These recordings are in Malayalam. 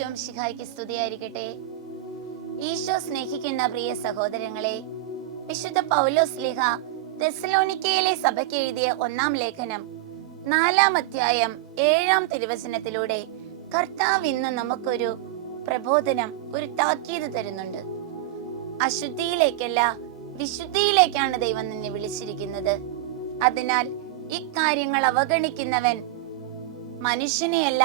ഈശോം ശിഖായ്ക്ക് സ്തുതിയായിരിക്കട്ടെ. ഈശോ സ്നേഹിക്കുന്ന പ്രിയ സഹോദരങ്ങളെ വിശുദ്ധ പൗലോസ് ലിഹ തെസലോനിക്കയിലെ സഭയ്ക്ക് എഴുതിയ ഒന്നാം ലേഖനം നാലാം അധ്യായം ഏഴാം തിരുവചനത്തിലൂടെ കർത്താവ് ഇന്ന് നമുക്കൊരു പ്രബോധനം ഒരു താക്കീത് തരുന്നുണ്ട്. അശുദ്ധിയിലേക്കല്ല വിശുദ്ധിയിലേക്കാണ് ദൈവം നിന്നെ വിളിച്ചിരിക്കുന്നത്. അതിനാൽ ഇക്കാര്യങ്ങൾ അവഗണിക്കുന്നവൻ മനുഷ്യനെയല്ല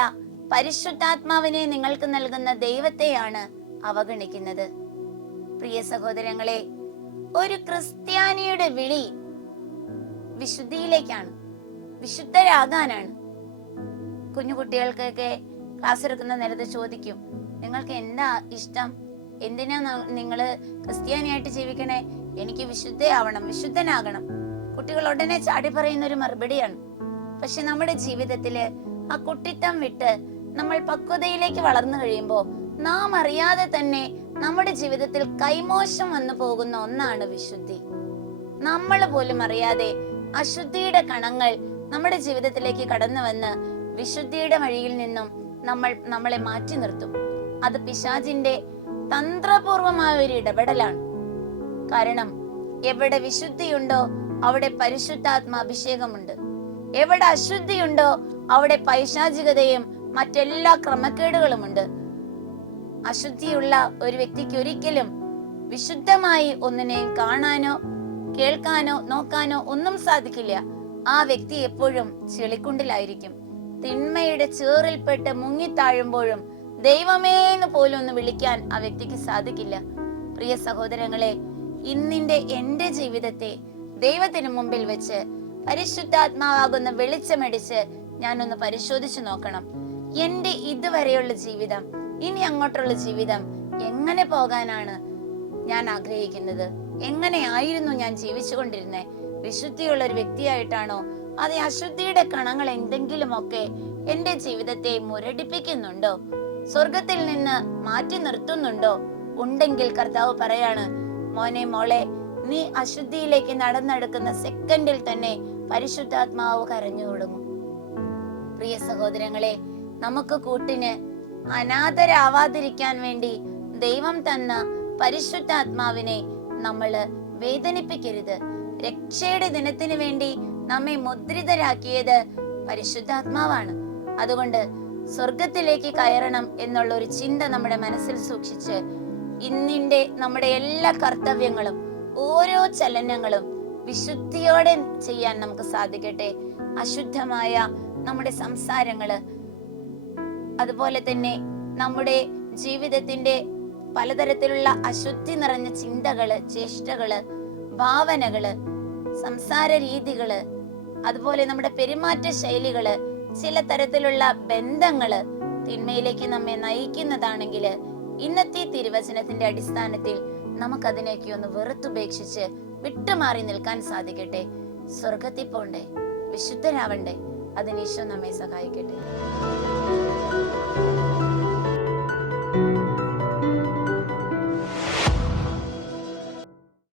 പരിശുദ്ധാത്മാവിനെ നിങ്ങൾക്ക് നൽകുന്ന ദൈവത്തെയാണ് അവഗണിക്കുന്നത്. പ്രിയ സഹോദരങ്ങളെ ഒരു ക്രിസ്ത്യാനിയുടെ വിളി വിശുദ്ധിയിലേക്കാണ് വിശുദ്ധരാകാനാണ്. കുഞ്ഞു കുട്ടികൾക്കൊക്കെ ക്ലാസ് എടുക്കുന്ന നേരത്ത് ചോദിക്കും നിങ്ങൾക്ക് എന്താ ഇഷ്ടം? എന്തിനാ നിങ്ങൾ ക്രിസ്ത്യാനിയായിട്ട് ജീവിക്കണേ? എനിക്ക് വിശുദ്ധയാവണം വിശുദ്ധനാകണം. കുട്ടികൾ ഉടനെ ചാടി പറയുന്ന ഒരു മറുപടിയാണ്. പക്ഷെ നമ്മുടെ ജീവിതത്തിൽ ആ കുട്ടിത്തം വിട്ട് നമ്മൾ പക്വതയിലേക്ക് വളർന്നു കഴിയുമ്പോൾ നാം അറിയാതെ തന്നെ നമ്മുടെ ജീവിതത്തിൽ കൈമോശം വന്നു പോകുന്ന ഒന്നാണ് വിശുദ്ധി. നമ്മൾ പോലും അറിയാതെ അശുദ്ധിയുടെ കണങ്ങൾ നമ്മുടെ ജീവിതത്തിലേക്ക് കടന്നു വന്ന് വിശുദ്ധിയുടെ വഴിയിൽ നിന്നും നമ്മൾ നമ്മളെ മാറ്റി നിർത്തും. അത് പിശാചിന്റെ തന്ത്രപൂർവമായ ഒരു ഇടപെടലാണ്. കാരണം എവിടെ വിശുദ്ധിയുണ്ടോ അവിടെ പരിശുദ്ധാത്മാഭിഷേകമുണ്ട്. എവിടെ അശുദ്ധിയുണ്ടോ അവിടെ പൈശാചികതയും മറ്റെല്ലാ ക്രമക്കേടുകളുമുണ്ട് അശുദ്ധിയുള്ള ഒരു വ്യക്തിക്ക് ഒരിക്കലും വിശുദ്ധമായി ഒന്നിനെയും കാണാനോ കേൾക്കാനോ നോക്കാനോ ഒന്നും സാധിക്കില്ല. ആ വ്യക്തി എപ്പോഴും ചെളിക്കുണ്ടിലായിരിക്കും. തിന്മയുടെ ചേറിൽപ്പെട്ട് മുങ്ങിത്താഴുമ്പോഴും ദൈവമേ എന്ന് പോലും ഒന്ന് വിളിക്കാൻ ആ വ്യക്തിക്ക് സാധിക്കില്ല. പ്രിയ സഹോദരങ്ങളെ ഇന്നിന്റെ എന്റെ ജീവിതത്തെ ദൈവത്തിന് മുമ്പിൽ വെച്ച് പരിശുദ്ധാത്മാവാകുന്ന വെളിച്ചമടിച്ച് ഞാനൊന്ന് പരിശോധിച്ചു നോക്കണം. എന്റെ ഇതുവരെയുള്ള ജീവിതം ഇനി അങ്ങോട്ടുള്ള ജീവിതം എങ്ങനെ പോകാനാണ് ഞാൻ ആഗ്രഹിക്കുന്നത്? എങ്ങനെയായിരുന്നു ഞാൻ ജീവിച്ചുകൊണ്ടിരുന്നത് വിശുദ്ധിയുള്ള ഒരു വ്യക്തിയായിട്ടാണോ? അതെ അശുദ്ധിയുടെ കണങ്ങൾ എന്തെങ്കിലുമൊക്കെ എന്റെ ജീവിതത്തെ മുരടിപ്പിക്കുന്നുണ്ടോ? സ്വർഗത്തിൽ നിന്ന് മാറ്റി നിർത്തുന്നുണ്ടോ? ഉണ്ടെങ്കിൽ കർത്താവ് പറയാണ് മോനെ മോളെ നീ അശുദ്ധിയിലേക്ക് നടന്നെടുക്കുന്ന സെക്കൻഡിൽ തന്നെ പരിശുദ്ധാത്മാവ് കരഞ്ഞു തുടങ്ങും. പ്രിയ സഹോദരങ്ങളെ നമുക്ക് കൂട്ടിന് അനാഥരാവാതിരിക്കാൻ വേണ്ടി ദൈവം തന്ന പരിശുദ്ധാത്മാവിനെ നമ്മൾ വേദനിപ്പിക്കരുത്. രക്ഷയുടെ ദിനത്തിന് വേണ്ടി നമ്മെ മുദ്രിതരാക്കിയത് പരിശുദ്ധാത്മാവാണ്. അതുകൊണ്ട് സ്വർഗത്തിലേക്ക് കയറണം എന്നുള്ള ഒരു ചിന്ത നമ്മുടെ മനസ്സിൽ സൂക്ഷിച്ച് ഇന്നിന്റെ നമ്മുടെ എല്ലാ കർത്തവ്യങ്ങളും ഓരോ ചലനങ്ങളും വിശുദ്ധിയോടെ ചെയ്യാൻ നമുക്ക് സാധിക്കട്ടെ. അശുദ്ധമായ നമ്മുടെ സംസാരങ്ങൾ അതുപോലെ തന്നെ നമ്മുടെ ജീവിതത്തിന്റെ പലതരത്തിലുള്ള അശുദ്ധി നിറഞ്ഞ ചിന്തകൾ ചേഷ്ടകൾ ഭാവനകൾ സംസാര രീതികൾ അതുപോലെ നമ്മുടെ പെരുമാറ്റ ശൈലികൾ ചില തരത്തിലുള്ള ബന്ധങ്ങൾ തിന്മയിലേക്ക് നമ്മെ നയിക്കുന്നതാണെങ്കിൽ ഇന്നത്തെ തിരുവചനത്തിന്റെ അടിസ്ഥാനത്തിൽ നമുക്കതിനേക്ക് ഒന്ന് വെറുത്തുപേക്ഷിച്ച് വിട്ടുമാറി നിൽക്കാൻ സാധിക്കട്ടെ. സ്വർഗത്തിൽ പോണ്ടേ വിശുദ്ധരാവണ്ടേ അതിന് നമ്മെ സഹായിക്കട്ടെ.